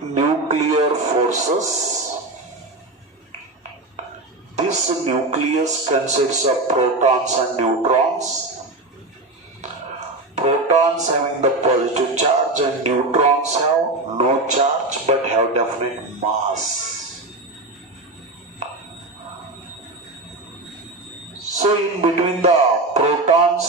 nuclear forces. This nucleus consists of protons and neutrons. Protons having the positive charge and neutrons have no charge but have definite mass. So in between the protons,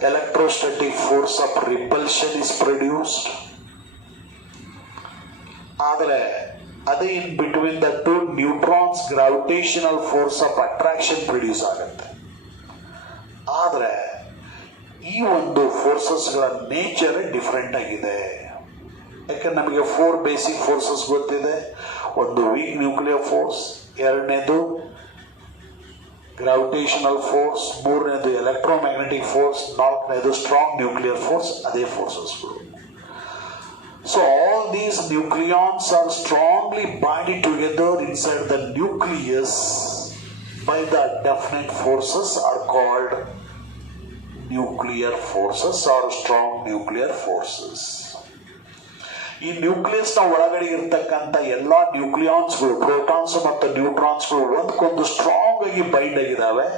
electrostatic force of repulsion is produced. ಅದೇ in between the two neutrons gravitational force of attraction produce ಆಗುತ್ತೆ. ಆದರೆ ಈ ಒಂದು ಫೋರ್ಸಸ್ಗಳ nature different ಆಗಿದೆ. ಯಾಕಂದ್ರೆ ನಮಗೆ 4 basic forces ಗೊತ್ತಿದೆ. ಒಂದು ವೀಕ್ ನ್ಯೂಕ್ಲಿಯರ್ ಫೋರ್ಸ್, ಎರಡನೇದು ಗ್ರಾವಿಟೇಷನಲ್ ಫೋರ್ಸ್, ಮೂರನೇದು ಎಲೆಕ್ಟ್ರೋಮ್ಯಾಗ್ನೆಟಿಕ್ ಫೋರ್ಸ್, ನಾಲ್ಕನೇದು ಸ್ಟ್ರಾಂಗ್ ನ್ಯೂಕ್ಲಿಯರ್ ಫೋರ್ಸ್. ಅದೇ ಫೋರ್ಸಸ್ಗಳು. So all these nucleons are strongly bonded together inside the nucleus by the definite forces are called nuclear forces or strong nuclear forces. ಈ nucleus ನ ಒಳಗಡೆ ಇರತಕ್ಕಂಥ ಎಲ್ಲಾ ನ್ಯೂಕ್ಲಿಯಾನ್ಸ್ಗಳು, protons ಮತ್ತು ನ್ಯೂಟ್ರಾನ್ಸ್ಗಳು ಒಂದಕ್ಕೊಂದು ಸ್ಟ್ರಾಂಗ್ ಆಗಿ ಬೈಂಡ್ ಆಗಿದ್ದಾವೆ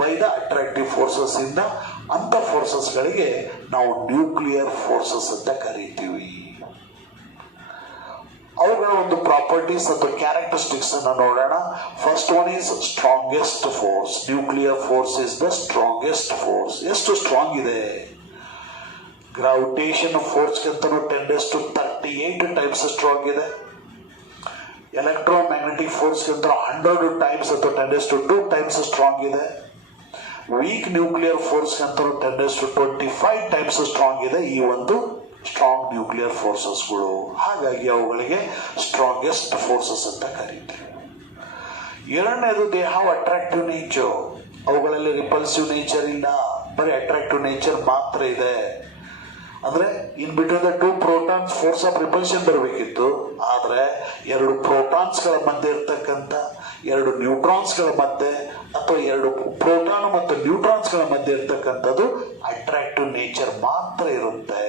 ಬೈ ದ ಅಟ್ರಾಕ್ಟಿವ್ ಫೋರ್ಸಸ್ ಇಂದ. ಅಂತ ಫೋರ್ಸಸ್ಗಳಿಗೆ ನಾವು ನ್ಯೂಕ್ಲಿಯರ್ ಫೋರ್ಸಸ್ ಅಂತ ಕರೀತೀವಿ. ಅವುಗಳ ಒಂದು ಪ್ರಾಪರ್ಟೀಸ್ ಅಥವಾ ಕ್ಯಾರೆಕ್ಟರಿಸ್ಟಿಕ್ಸ್ ಅನ್ನು ನೋಡೋಣ. First one is strongest force. Nuclear force is the strongest force. ಎಷ್ಟು ಸ್ಟ್ರಾಂಗ್ ಇದೆ? ಗ್ರಾವಿಟೇಷನ್ ಫೋರ್ಸ್ಗಿಂತನೂ 10⁻38 ಟೈಮ್ಸ್ ಸ್ಟ್ರಾಂಗ್ ಇದೆ. ಎಲೆಕ್ಟ್ರೋಮ್ಯಾಗ್ನೆಟಿಕ್ ಫೋರ್ಸ್ಗಿಂತ 100 ಟೈಮ್ಸ್ ಅಥವಾ 10⁻2 ಟೈಮ್ಸ್ ಸ್ಟ್ರಾಂಗ್ ಇದೆ. ವೀಕ್ ನ್ಯೂಕ್ಲಿಯರ್ ಫೋರ್ಸ್ಗಿಂತನೂ 10⁻25 ಟೈಮ್ಸ್ ಸ್ಟ್ರಾಂಗ್ ಇದೆ ಈ ಒಂದು ಸ್ಟ್ರಾಂಗ್ ನ್ಯೂಕ್ಲಿಯರ್ ಫೋರ್ಸಸ್ಗಳು. ಹಾಗಾಗಿ ಅವುಗಳಿಗೆ ಸ್ಟ್ರಾಂಗೆಸ್ಟ್ ಫೋರ್ಸಸ್ ಅಂತ ಕರೀತೀವಿ. ಎರಡನೇದು ದೇ ಹ್ಯಾವ್ ಅಟ್ರಾಕ್ಟಿವ್ ನೇಚರ್. ಅವುಗಳಲ್ಲಿ ರಿಪಲ್ಸಿವ್ ನೇಚರ್ ಇಲ್ಲ, ಬರೀ ಅಟ್ರಾಕ್ಟಿವ್ ನೇಚರ್ ಮಾತ್ರ ಇದೆ. ಅಂದ್ರೆ in between the two protons force of repulsion ಬರಬೇಕಿತ್ತು. ಆದ್ರೆ ಎರಡು ಪ್ರೋಟಾನ್ಸ್ಗಳ ಮಧ್ಯೆ ಇರ್ತಕ್ಕಂಥ ಎರಡು ನ್ಯೂಟ್ರಾನ್ಸ್ಗಳ ಮಧ್ಯೆ ಅಥವಾ ಎರಡು ಪ್ರೋಟಾನ್ ಮತ್ತು ನ್ಯೂಟ್ರಾನ್ಸ್ಗಳ ಮಧ್ಯೆ ಇರ್ತಕ್ಕಂಥದ್ದು ಅಟ್ರಾಕ್ಟಿವ್ ನೇಚರ್ ಮಾತ್ರ ಇರುತ್ತೆ.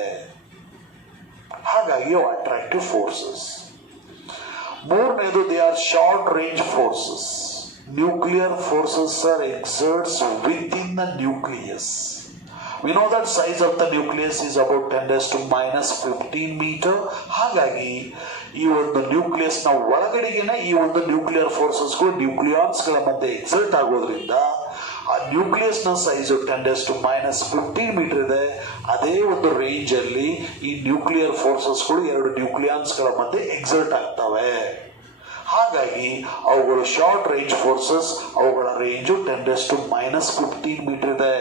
ಹಾಗಾಗಿ ಅಟ್ರಾಕ್ಟಿವ್ ಫೋರ್ಸಸ್. ಮೂರನೇದು they are short range forces. Nuclear forces are exerts within the nucleus. We know that size of the nucleus is about 10⁻⁻15 meter. ಹಾಗಾಗಿ ಈ ಒಂದು ನ್ಯೂಕ್ಲಿಯಸ್ ನ ಒಳಗಡೆಗಿನ ಈ ಒಂದು ನ್ಯೂಕ್ಲಿಯರ್ ಫೋರ್ಸಸ್ಗಳು ನ್ಯೂಕ್ಲಿಯಾನ್ಸ್ಗಳ ಮಧ್ಯೆ ಎಕ್ಸರ್ಟ್ ಆಗೋದ್ರಿಂದ ಆ ನ್ಯೂಕ್ಲಿಯಸ್ ನ ಸೈಜ್ 10⁻⁻15 ಮೀಟರ್ ಇದೆ. ಅದೇ ಒಂದು ರೇಂಜ್ ಅಲ್ಲಿ ಈ ನ್ಯೂಕ್ಲಿಯರ್ ಫೋರ್ಸಸ್ಗಳು ಎರಡು ನ್ಯೂಕ್ಲಿಯಾನ್ಸ್ಗಳ ಮಧ್ಯೆ ಎಕ್ಸರ್ಟ್ ಆಗ್ತವೆ. ಹಾಗಾಗಿ ಅವುಗಳು ಶಾರ್ಟ್ ರೇಂಜ್ ಫೋರ್ಸಸ್. ಅವುಗಳ ರೇಂಜು 10⁻⁻15 ಮೀಟರ್ ಇದೆ.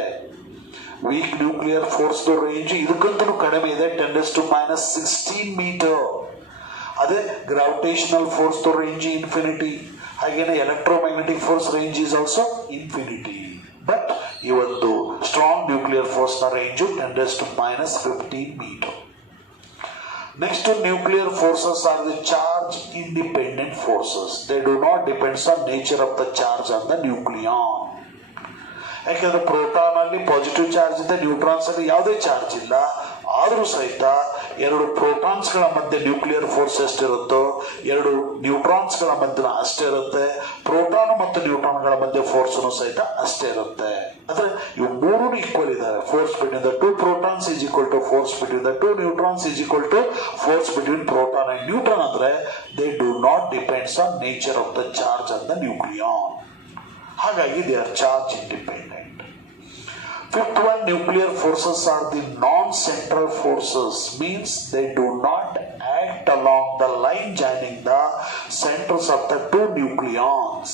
ವೀಕ್ ನ್ಯೂಕ್ಲಿಯರ್ ಫೋರ್ಸ್ ರೇಂಜ್ ಇದಕ್ಕಂತೂ ಕಡಿಮೆ ಇದೆ, 10⁻16 ಮೀಟರ್. ಅದೇ ಗ್ರಾವಿಟೇಷನಲ್ ಫೋರ್ಸ್ ರೇಂಜ್ ಇನ್ಫಿನಿಟಿ. ಹಾಗೇನೆ electromagnetic force range is also infinity. But ಈ ಒಂದು ಸ್ಟ್ರಾಂಗ್ ನ್ಯೂಕ್ಲಿಯರ್ ಫೋರ್ಸ್ ನ range 10⁻15 metre. Next, nuclear forces are the charge independent forces. They do not depends on nature of the charge on the nucleon. ಯಾಕೆಂದ್ರೆ proton ಅಲ್ಲಿ positive charge ಇದೆ, neutrons ಅಲ್ಲಿ ಯಾವುದೇ charge ಇಲ್ಲ. ಆದರೂ ಸಹಿತ ಎರಡು ಪ್ರೋಟಾನ್ಸ್ಗಳ ಮಧ್ಯೆ ನ್ಯೂಕ್ಲಿಯರ್ ಫೋರ್ಸ್ ಎಷ್ಟಿರುತ್ತೋ ಎರಡು ನ್ಯೂಟ್ರಾನ್ಸ್ಗಳ ಮಧ್ಯೆ ಅಷ್ಟೇ ಇರುತ್ತೆ. ಪ್ರೋಟಾನ್ ಮತ್ತು ನ್ಯೂಟ್ರಾನ್ಗಳ ಮಧ್ಯೆ ಫೋರ್ಸ್ನು ಸಹಿತ ಅಷ್ಟೇ ಇರುತ್ತೆ. ಅಂದ್ರೆ ಇವು ಮೂರು ಈಕ್ವಲ್ ಇದ್ದಾರೆ. Force between the two protons is equal to force between the two neutrons is equal to force between proton and neutron. ಅಂದ್ರೆ they do not depends on nature of the charge on the nucleon. ಹಾಗಾಗಿ they are charge independent. Fifth one, nuclear forces are the non-central forces, means they do not act along the line joining the centers of the two nucleons.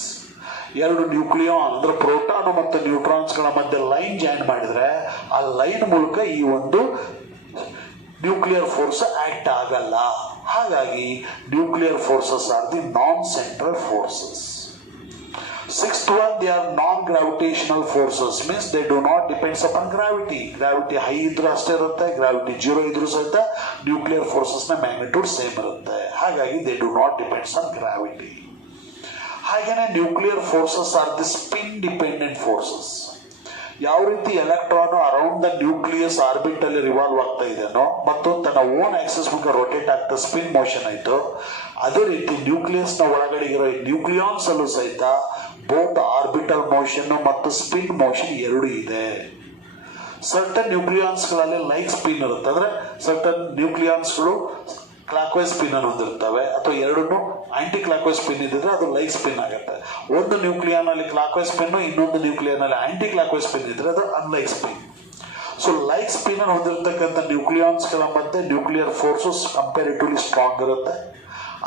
ಎರಡು ನ್ಯೂಕ್ಲಿಯಾನ್ ಅಂದ್ರೆ proton ಮತ್ತು ನ್ಯೂಟ್ರಾನ್ಸ್ಗಳ ಮಧ್ಯೆ line join ಮಾಡಿದ್ರೆ ಆ line ಮೂಲಕ ಈ ಒಂದು nuclear force act ಆಗಲ್ಲ. ಹಾಗಾಗಿ nuclear forces are the non central forces. Sixth one, they are non-gravitational forces, means they do not depends upon gravity. Gravity high ಇದ್ರೂ ಅಷ್ಟೇ ಇರುತ್ತೆ, gravity 0 ಇದ್ರೂ ಸಹಿತ ನ್ಯೂಕ್ಲಿಯರ್ ಫೋರ್ಸಸ್ ನ ಮ್ಯಾಗ್ನಿಟ್ಯೂಡ್ ಸೇಮ್ ಇರುತ್ತೆ. ಹಾಗಾಗಿ they do not depends on gravity. ಹಾಗೇನೆ nuclear forces are the spin dependent forces. ಯಾವ ರೀತಿ electron around the nucleus orbit ಅಲ್ಲಿ ರಿವಾಲ್ವ್ ಆಗ್ತಾ ಇದೆನೋ ಮತ್ತು ತನ್ನ ಓನ್ ಆಕ್ಸಿಸ್ ಮೂಲಕ ರೊಟೇಟ್ ಆಗ್ತಾ ಸ್ಪಿನ್ ಮೋಷನ್ ಆಯ್ತು, ಅದೇ ರೀತಿ ನ್ಯೂಕ್ಲಿಯಸ್ ನ ಒಳಗಡೆ ಇರೋ ನ್ಯೂಕ್ಲಿಯಾನ್ಸ್ ಅಲ್ಲೂ ಸಹಿತ ಬೋತ್ ಆರ್ಬಿಟಲ್ ಮೋಷನ್ ಮತ್ತು ಸ್ಪಿನ್ ಮೋಷನ್ ಎರಡು ಇದೆ. ಸರ್ಟನ್ ನ್ಯೂಕ್ಲಿಯಾನ್ಸ್ ಗಳಲ್ಲಿ ಲೈಕ್ ಸ್ಪಿನ್ ಇರುತ್ತೆ, ಅಂದ್ರೆ ಸರ್ಟನ್ ನ್ಯೂಕ್ಲಿಯಾನ್ಸ್ ಗಳು ಕ್ಲಾಕ್ ವೈಸ್ ಸ್ಪಿನ್ ಅನ್ನು ಹೊಂದಿರ್ತವೆ, ಅಥವಾ ಎರಡನ್ನು ಆಂಟಿ ಕ್ಲಾಕ್ ವೈಸ್ ಸ್ಪಿನ್ ಇದ್ದರೆ ಅದು ಲೈಕ್ ಸ್ಪಿನ್ ಆಗುತ್ತೆ. ಒಂದು ನ್ಯೂಕ್ಲಿಯಾನ್ ಅಲ್ಲಿ ಕ್ಲಾಕ್ ವೈಸ್ ಸ್ಪಿನ್, ಇನ್ನೊಂದು ನ್ಯೂಕ್ಲಿಯಾನ್ ಅಲ್ಲಿ ಆಂಟಿ ಕ್ಲಾಕ್ ವೈಸ್ ಸ್ಪಿನ್ ಇದ್ರೆ ಅದು unlike spin. So like spin ಅನ್ನು ಹೊಂದಿರತಕ್ಕಂಥ ನ್ಯೂಕ್ಲಿಯಾನ್ಸ್ ಗಳ ಮಧ್ಯೆ ನ್ಯೂಕ್ಲಿಯರ್ ಫೋರ್ಸಸ್ ಕಂಪ್ಯಾರಿಟಿವ್ಲಿ ಸ್ಟ್ರಾಂಗ್ ಇರುತ್ತೆ.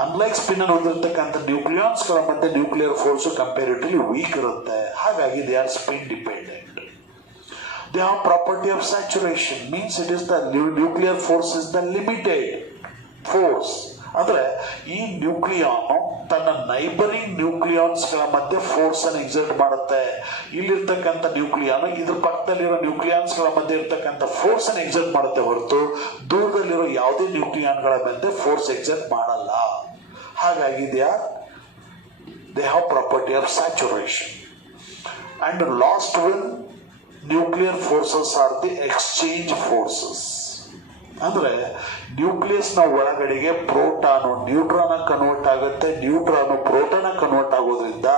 ಅನ್ಲೈಕ್ ಸ್ಪಿನ್ ಅನ್ನು ಹೊಂದಿರತಕ್ಕಂಥ ನ್ಯೂಕ್ಲಿಯಾನ್ಸ್ ಗಳ ಮಧ್ಯೆ ನ್ಯೂಕ್ಲಿಯರ್ ಫೋರ್ಸ್ ಕಂಪ್ಯಾರಿಟಿವ್ಲಿ ವೀಕ್ ಇರುತ್ತೆ. ಹಾಗಾಗಿ they R spin dependent. They have property of saturation, means it is the nuclear force is the limited force. ಅಂದ್ರೆ ಈ ನ್ಯೂಕ್ಲಿಯಾನ್ ತನ್ನ ನೈಬರಿಂಗ್ ನ್ಯೂಕ್ಲಿಯಾನ್ಸ್ ಗಳ ಮಧ್ಯೆ ಫೋರ್ಸ್ ಅನ್ನು ಎಕ್ಸರ್ಟ್ ಮಾಡುತ್ತೆ. ಇಲ್ಲಿರ್ತಕ್ಕಂಥ ನ್ಯೂಕ್ಲಿಯಾನ್ ಇದ್ರ ಪಕ್ಕದಲ್ಲಿರೋ ನ್ಯೂಕ್ಲಿಯಾನ್ಸ್ ಗಳ ಮಧ್ಯೆ ಇರ್ತಕ್ಕಂಥ ಫೋರ್ಸ್ ಅನ್ನು ಎಕ್ಸರ್ಟ್ ಮಾಡುತ್ತೆ ಹೊರತು ದೂರದಲ್ಲಿರೋ ಯಾವುದೇ ನ್ಯೂಕ್ಲಿಯಾನ್ ಗಳ ಮಧ್ಯೆ ಫೋರ್ಸ್ ಎಕ್ಸರ್ಟ್ ಮಾಡಲ್ಲ. ಹಾಗಾಗಿ they have property of saturation. And the last one, nuclear forces are the exchange forces. ಅಂದ್ರೆ ನ್ಯೂಕ್ಲಿಯಸ್ ನ ಒಳಗಡೆಗೆ ಪ್ರೋಟಾನು ನ್ಯೂಟ್ರಾನ್ ಕನ್ವರ್ಟ್ ಆಗುತ್ತೆ, ನ್ಯೂಟ್ರಾನು ಪ್ರೋಟಾನ್ ಕನ್ವರ್ಟ್ ಆಗೋದ್ರಿಂದ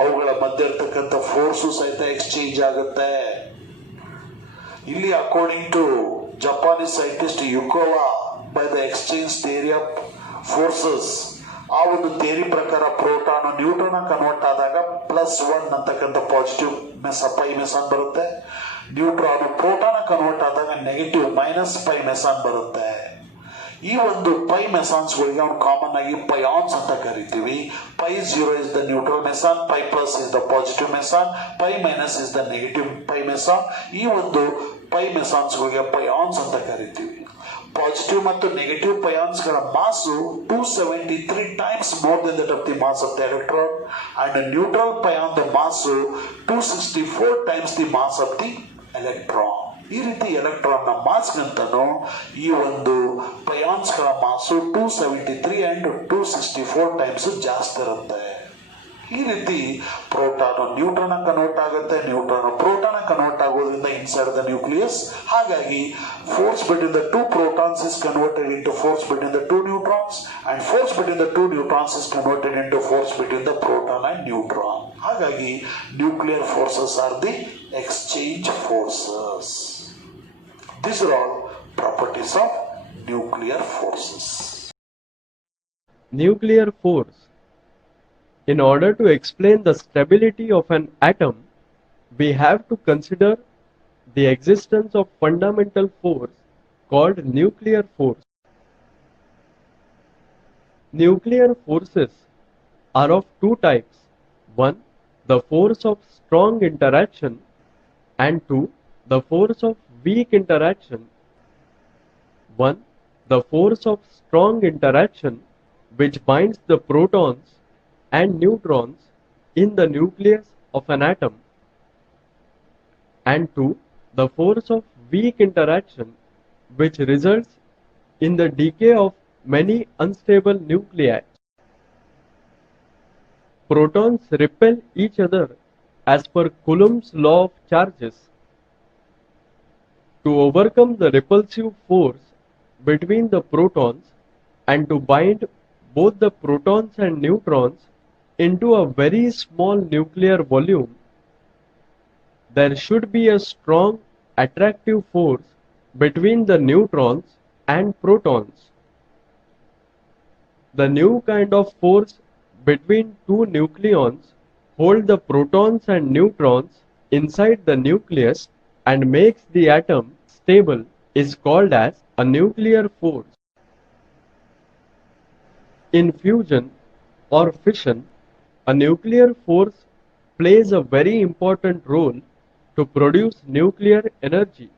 ಅವುಗಳ ಮಧ್ಯೆ ಇರ್ತಕ್ಕಂಥ ಫೋರ್ಸು ಸಹಿತ ಎಕ್ಸ್ಚೇಂಜ್ ಆಗುತ್ತೆ. ಇಲ್ಲಿ according to Japanese scientist Yukawa by the exchange theory of forces, ಆ ಒಂದು ಥಿಯರಿ ಪ್ರಕಾರ ಪ್ರೋಟಾನ್ ನ್ಯೂಟ್ರಾನ್ ಕನ್ವರ್ಟ್ ಆದಾಗ +1 ಅಂತಕ್ಕಂಥ ಪಾಸಿಟಿವ್ ಪೈ ಮೆಸಾನ್ ಬರುತ್ತೆ. ನ್ಯೂಟ್ರಾನ್ ಪ್ರೋಟಾನ್ ಕನ್ವರ್ಟ್ ಆದಾಗ ನೆಗೆಟಿವ್ -π ಮೆಸಾನ್ ಬರುತ್ತೆ. ಈ ಒಂದು ಪೈ ಮೆಸಾನ್ಸ್ಗಳಿಗೆ ನಾವು ಕಾಮನ್ ಆಗಿ ಪಯಾನ್ಸ್ ಅಂತ ಕರಿತೀವಿ. π0 is the neutral meson, π+ is the positive meson, π- is the negative pi meson. ಈ ಒಂದು ಪೈ ಮೆಸಾನ್ಸ್ಗಳಿಗೆ ಪಯಾನ್ಸ್ ಅಂತ ಕರಿತೀವಿ. ಪಾಸಿಟಿವ್ ಮತ್ತು ನೆಗೆಟಿವ್ ಪಯಾನ್ಸ್ ಗಳ mass 273 times more than that of the mass of the electron, and neutral pion ದ mass 264 times the mass of the electron. ಈ ರೀತಿ electron ನ ಮಾಸ್ ಗಂತನೂ ಈ ಒಂದು ಪಯಾನ್ಸ್ ಗಳ ಮಾಸು 273 ಅಂಡ್ 264 ಟೈಮ್ಸ್ ಜಾಸ್ತಿ ಇರುತ್ತೆ. ಈ ರೀತಿ ಪ್ರೋಟಾನ್ ನ್ಯೂಟ್ರಾನ್ ಕನ್ವರ್ಟ್ ಆಗುತ್ತೆ, ನ್ಯೂಟ್ರಾನ್ ಪ್ರೋಟಾನ್ ಕನ್ವರ್ಟ್ ಆಗೋದ್ರಿಂದ ಇನ್ಸೈಡ್ ದ ನ್ಯೂಕ್ಲಿಯಸ್. ಹಾಗಾಗಿ force between the two protons is converted into force between the two neutrons, and force between the two neutrons is converted into force between the proton and neutron. ಹಾಗಾಗಿ nuclear forces are the exchange forces. These are all properties of nuclear forces. Nuclear force. In order to explain the stability of an atom, we have to consider the existence of fundamental force called nuclear force. Nuclear forces are of two types. One, the force of strong interaction, and two, the force of weak interaction. One, the force of strong interaction, which binds the protons and neutrons in the nucleus of an atom, and two, the force of weak interaction, which results in the decay of many unstable nuclei. Protons repel each other as per Coulomb's law of charges. To overcome the repulsive force between the protons and to bind both the protons and neutrons into a very small nuclear volume, there should be a strong attractive force between the neutrons and protons. The new kind of force between two nucleons hold the protons and neutrons inside the nucleus and makes the atom stable is called as a nuclear force. In fusion or fission, a nuclear force plays a very important role to produce nuclear energy.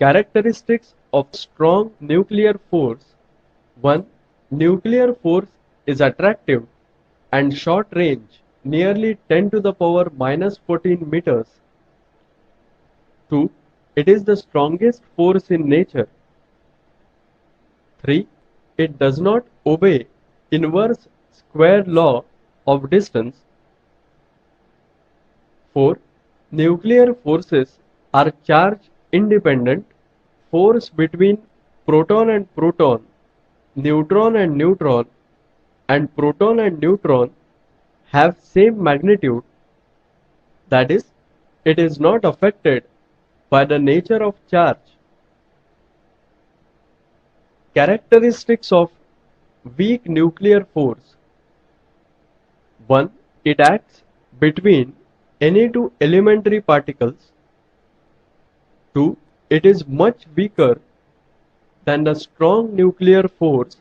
Characteristics of strong nuclear force. 1. Nuclear force is attractive and short range, nearly 10 to the power -14 meters. 2. It is the strongest force in nature. 3. It does not obey inverse square law of distance. 4. Nuclear forces are charge independent force between proton and proton, neutron and proton and neutron have same magnitude, that is, it is not affected by the nature of charge. Characteristics of weak nuclear force. 1. It acts between any two elementary particles. 2. It is much weaker than the strong nuclear force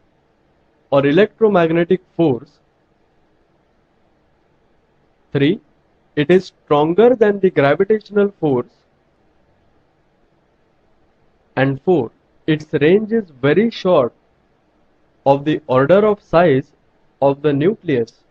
or electromagnetic force. 3. It is stronger than the gravitational force. And 4. Its range is very short, of the order of size of the nucleus.